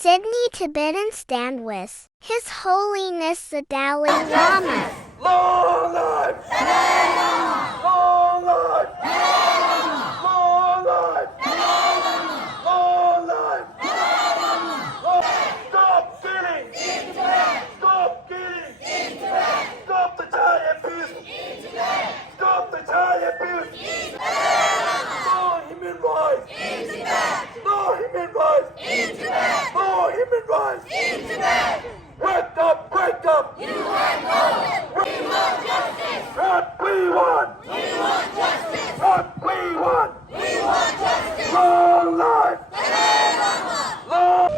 Sydney Tibetan stand with His Holiness the Dalai Lama. Long life! Long life! Long life! Long life! Stop killing! Stop killing! Stop the child abuse! Stop the child abuse! No human rights! No human rights! No human rights! Wake up! Wake up! You are golden! We want justice! What we want! We want justice! What we want! We want justice! Long life! Long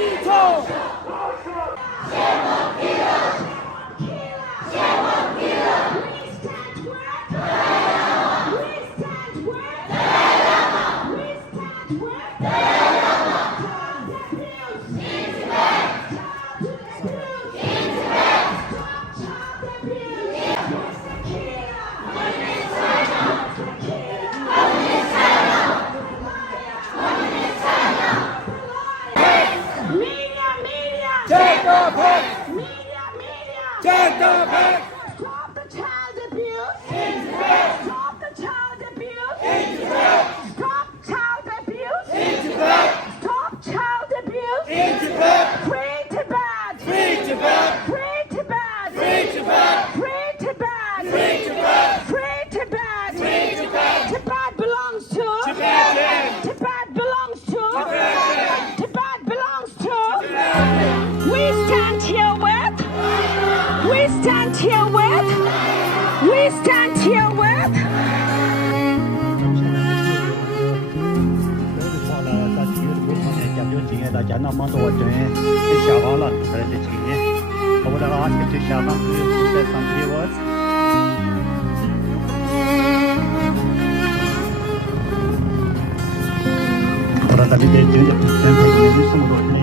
Veto! Take the back! Take the back! Stop the child abuse! Into back! Stop the child abuse! Into back! Stop child abuse! Into back! Stop child abuse! Into back! Free to bad! Free to back! Free to bad! Free to back! Free to bad! Free to back! Free to bad! Free to back! Tibet belongs to Tibetan! Tibet belongs to Tibetan! Tibet belongs to We stand here with We stand here with We stand here with I would have asked if Shaban could say some few words. Ora Davide giunge per sempre come il suo modo